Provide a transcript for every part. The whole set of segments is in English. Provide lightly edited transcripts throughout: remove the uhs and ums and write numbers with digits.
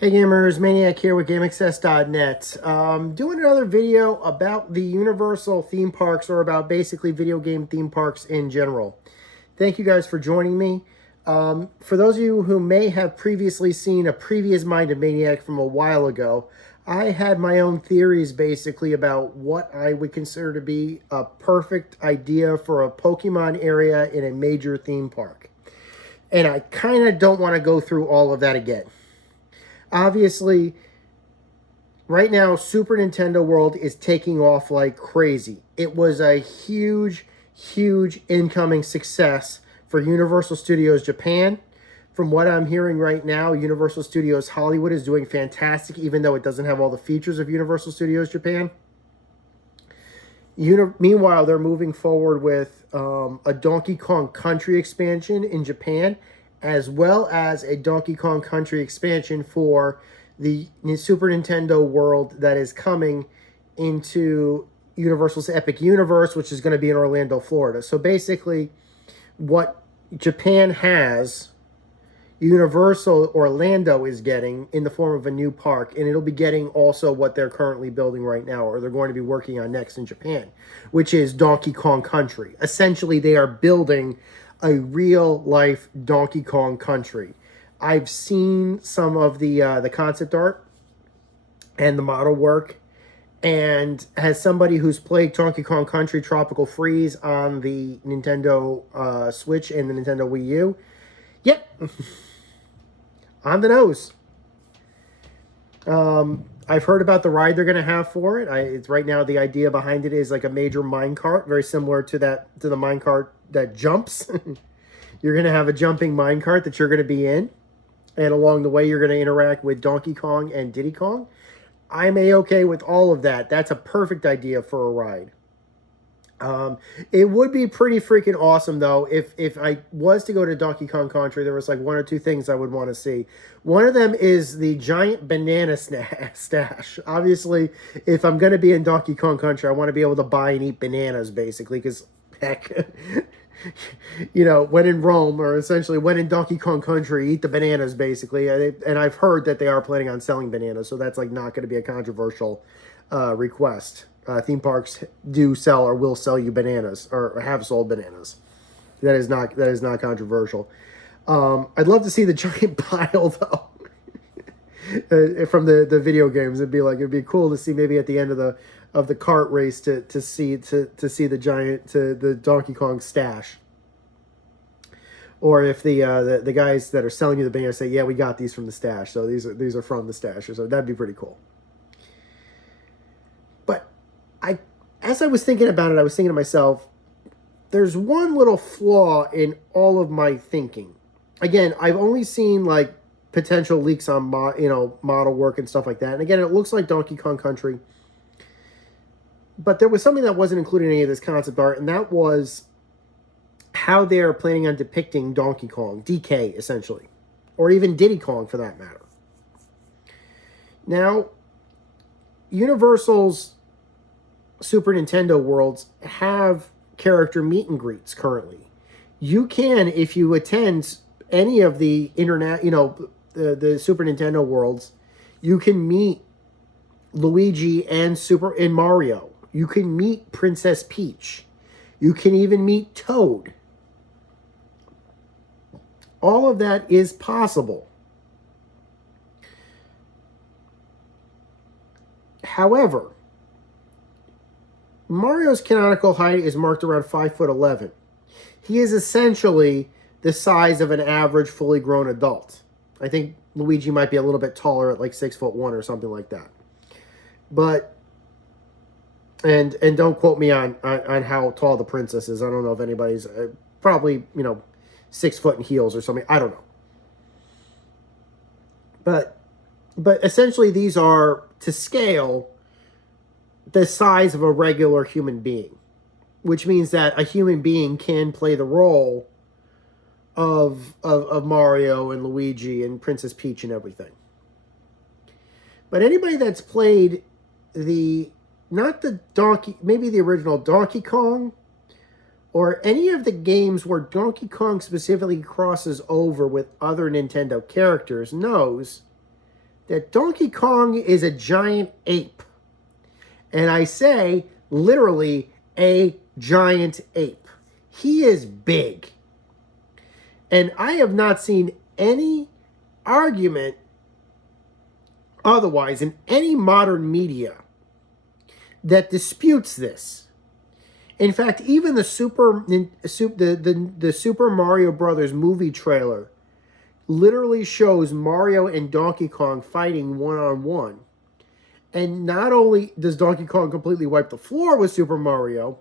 Hey gamers, Maniac here with GameAccess.net. Doing another video about the Universal theme parks, or about basically video game theme parks in general. Thank you guys for joining me. For those of you who may have previously seen a previous Mind of Maniac from a while ago, I had my own theories basically about what I would consider to be a perfect idea for a Pokemon area in a major theme park. And I kind of don't want to go through all of that again. Obviously, right now, Super Nintendo World is taking off like crazy. It was a huge, huge incoming success for Universal Studios Japan. From what I'm hearing right now, Universal Studios Hollywood is doing fantastic, even though it doesn't have all the features of Universal Studios Japan. Meanwhile, they're moving forward with a Donkey Kong Country expansion in Japan, as well as a Donkey Kong Country expansion for the Super Nintendo World that is coming into Universal's Epic Universe, which is going to be in Orlando, Florida. So basically, what Japan has, Universal Orlando is getting in the form of a new park, and it'll be getting also what they're currently building right now, or they're going to be working on next in Japan, which is Donkey Kong Country. Essentially, they are building a real-life Donkey Kong Country. I've seen some of the concept art and the model work, and as somebody who's played Donkey Kong Country Tropical Freeze on the Nintendo Switch and the Nintendo Wii U, yep, on the nose. I've heard about the ride they're going to have for it. It's right now, the idea behind it is like a major minecart, very similar to the minecart that jumps. You're going to have a jumping minecart that you're going to be in, and along the way you're going to interact with Donkey Kong and Diddy Kong. I'm A-okay with all of that. That's a perfect idea for a ride. It would be pretty freaking awesome, though, if I was to go to Donkey Kong Country. There was like one or two things I would want to see. One of them is the giant banana stash. Obviously, if I'm going to be in Donkey Kong Country, I want to be able to buy and eat bananas, basically, because, heck, you know, when in Rome, or essentially when in Donkey Kong Country, eat the bananas, basically. And I've heard that they are planning on selling bananas, so that's like not going to be a controversial request. Theme parks do sell or will sell you bananas, or have sold bananas. That is not controversial. I'd love to see the giant pile, though, from the video games. It'd be cool to see maybe at the end of the kart race to see the Donkey Kong stash. Or if the guys that are selling you the bananas say, yeah, we got these from the stash, so these are from the stash, so that'd be pretty cool. As I was thinking about it, I was thinking to myself, there's one little flaw in all of my thinking. Again, I've only seen like potential leaks on model work and stuff like that. And again, it looks like Donkey Kong Country. But there was something that wasn't included in any of this concept art, and that was how they're planning on depicting Donkey Kong, DK, essentially. Or even Diddy Kong, for that matter. Now, Universal's Super Nintendo worlds have character meet and greets currently. You can, if you attend any of the the Super Nintendo worlds, you can meet Luigi and Mario. You can meet Princess Peach. You can even meet Toad. All of that is possible. However, Mario's canonical height is marked around 5'11". He is essentially the size of an average fully grown adult. I think Luigi might be a little bit taller at like 6'1" or something like that. But and don't quote me on how tall the princess is. I don't know if anybody's probably 6 foot in heels or something. I don't know. But essentially these are to scale the size of a regular human being, which means that a human being can play the role of Mario and Luigi and Princess Peach and everything. But anybody that's played maybe the original Donkey Kong, or any of the games where Donkey Kong specifically crosses over with other Nintendo characters, knows that Donkey Kong is a giant ape. And I say literally a giant ape. He is big. And I have not seen any argument otherwise in any modern media that disputes this. In fact, even the Super Mario Brothers movie trailer literally shows Mario and Donkey Kong fighting one-on-one. And not only does Donkey Kong completely wipe the floor with Super Mario,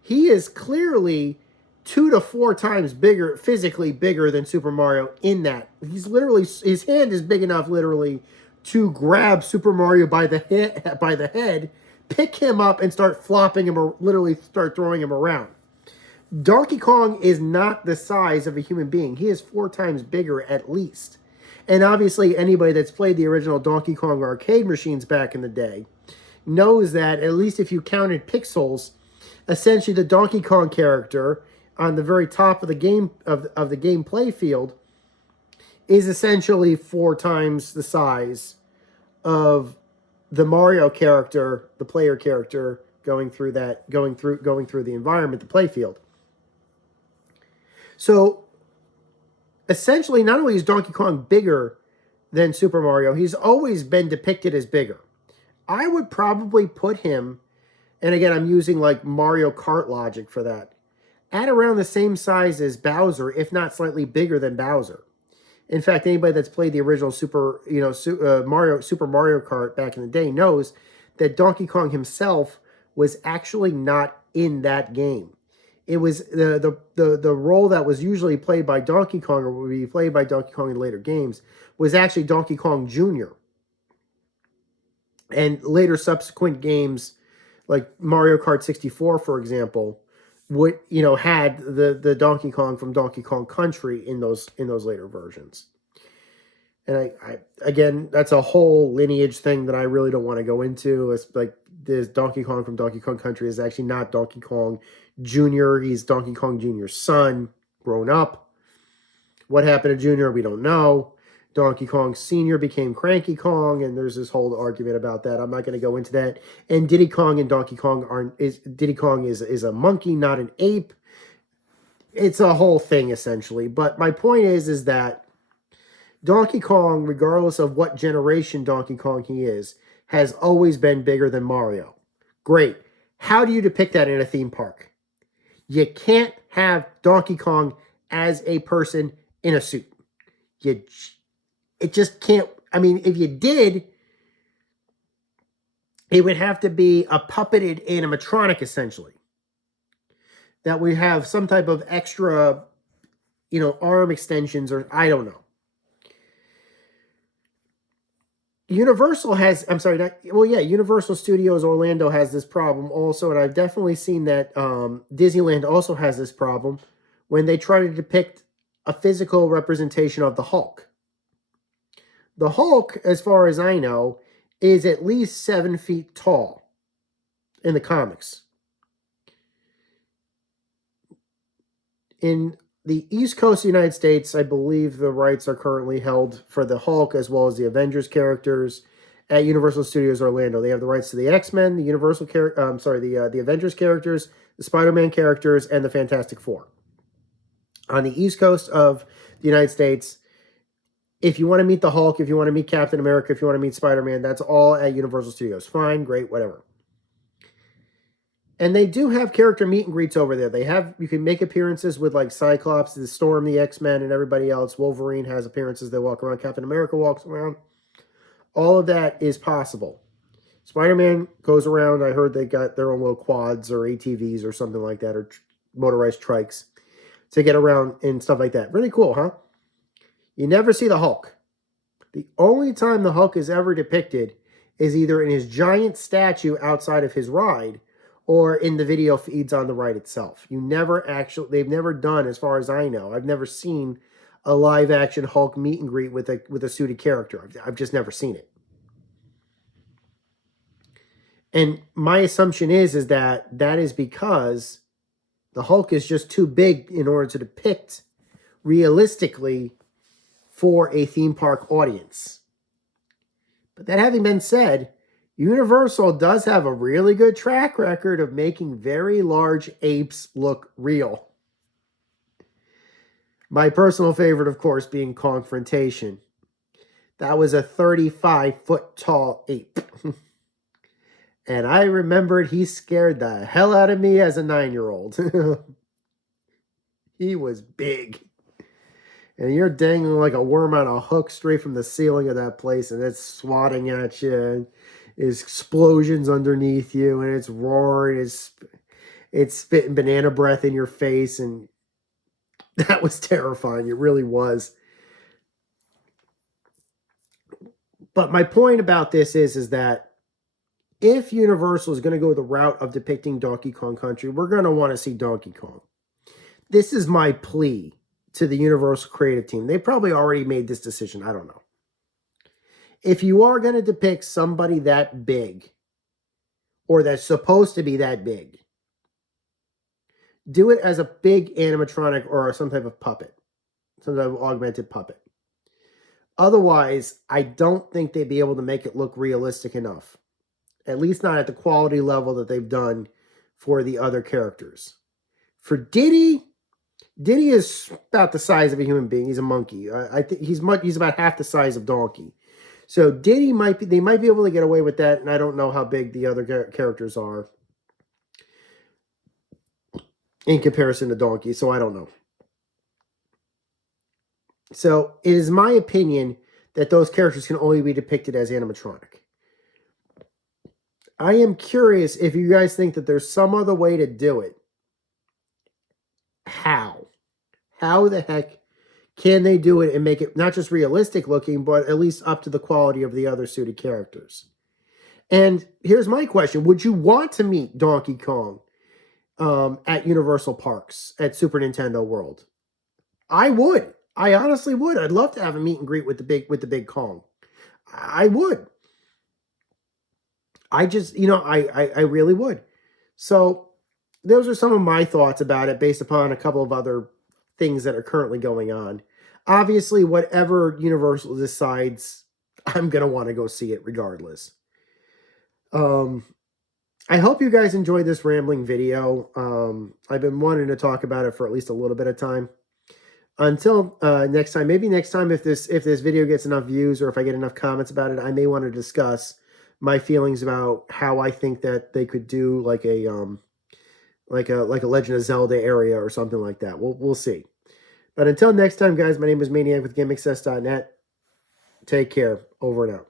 he is clearly 2 to 4 times bigger, physically bigger than Super Mario in that. He's literally, his hand is big enough literally to grab Super Mario by the head, pick him up and start flopping him, or literally start throwing him around. Donkey Kong is not the size of a human being. He is 4 times bigger at least. And obviously anybody that's played the original Donkey Kong arcade machines back in the day knows that, at least if you counted pixels, essentially the Donkey Kong character on the very top of the game of the gameplay field is essentially 4 times the size of the Mario character, the player character going through the environment, the play field. So essentially, not only is Donkey Kong bigger than Super Mario, he's always been depicted as bigger. I would probably put him, and again, I'm using like Mario Kart logic for that, at around the same size as Bowser, if not slightly bigger than Bowser. In fact, anybody that's played the original Super Mario Kart back in the day knows that Donkey Kong himself was actually not in that game. It was the role that was usually played by Donkey Kong, or would be played by Donkey Kong in later games, was actually Donkey Kong Jr. And later subsequent games, like Mario Kart 64, for example, had the Donkey Kong from Donkey Kong Country in those later versions. And I again, that's a whole lineage thing that I really don't want to go into. It's like this Donkey Kong from Donkey Kong Country is actually not Donkey Kong Jr. He's Donkey Kong Jr.'s son, grown up. What happened to Jr., we don't know. Donkey Kong Sr. became Cranky Kong, and there's this whole argument about that. I'm not going to go into that. And Diddy Kong and Donkey Kong Diddy Kong is a monkey, not an ape. It's a whole thing, essentially. But my point is that Donkey Kong, regardless of what generation Donkey Kong he is, has always been bigger than Mario. Great. How do you depict that in a theme park? You can't have Donkey Kong as a person in a suit. It just can't. I mean, if you did, it would have to be a puppeted animatronic, essentially. That would have some type of extra, arm extensions, or I don't know. Universal Studios Orlando has this problem also, and I've definitely seen that Disneyland also has this problem when they try to depict a physical representation of the Hulk. The Hulk, as far as I know, is at least 7 feet tall in the comics. In the East Coast of the United States, I believe the rights are currently held for the Hulk as well as the Avengers characters at Universal Studios Orlando. They have the rights to the X-Men, the the Avengers characters, the Spider-Man characters, and the Fantastic Four. On the East Coast of the United States, if you want to meet the Hulk, if you want to meet Captain America, if you want to meet Spider-Man, that's all at Universal Studios. Fine, great, whatever. And they do have character meet and greets over there. You can make appearances with like Cyclops, the Storm, the X-Men, and everybody else. Wolverine has appearances. They walk around. Captain America walks around. All of that is possible. Spider-Man goes around. I heard they got their own little quads or ATVs or something like that, or motorized trikes to get around and stuff like that. Really cool, huh? You never see the Hulk. The only time the Hulk is ever depicted is either in his giant statue outside of his ride or in the video feeds on the ride itself. They've never done, as far as I know, I've never seen a live action Hulk meet and greet with a suited character. I've just never seen it. And my assumption is that is because the Hulk is just too big in order to depict realistically for a theme park audience. But that having been said, Universal does have a really good track record of making very large apes look real. My personal favorite, of course, being Confrontation. That was a 35-foot tall ape. And I remembered he scared the hell out of me as a 9-year-old. He was big. And you're dangling like a worm on a hook straight from the ceiling of that place, and it's swatting at you, and there's explosions underneath you, and it's roaring, it's spitting banana breath in your face, and that was terrifying. It really was. But my point about this is that if Universal is going to go the route of depicting Donkey Kong Country, we're going to want to see Donkey Kong. This is my plea to the Universal creative team. They probably already made this decision. I don't know. If you are going to depict somebody that big, or that's supposed to be that big, do it as a big animatronic or some type of puppet, some type of augmented puppet. Otherwise, I don't think they'd be able to make it look realistic enough. At least not at the quality level that they've done for the other characters. For Diddy is about the size of a human being. He's a monkey. I think he's about half the size of Donkey. So Diddy they might be able to get away with that, and I don't know how big the other characters are in comparison to Donkey, so I don't know. So it is my opinion that those characters can only be depicted as animatronic. I am curious if you guys think that there's some other way to do it. How? How the heck can they do it and make it not just realistic looking, but at least up to the quality of the other suited characters? And here's my question. Would you want to meet Donkey Kong at Universal Parks at Super Nintendo World? I would. I honestly would. I'd love to have a meet and greet with the big Kong. I would. I just, I really would. So those are some of my thoughts about it based upon a couple of other things that are currently going on. Obviously, whatever Universal decides, I'm going to want to go see it regardless. I hope you guys enjoyed this rambling video. I've been wanting to talk about it for at least a little bit of time. Until next time, maybe next time if this video gets enough views or if I get enough comments about it, I may want to discuss my feelings about how I think that they could do like a Legend of Zelda area or something like that. We'll see. But until next time, guys, my name is Maniac with GameAccess.net. Take care. Over and out.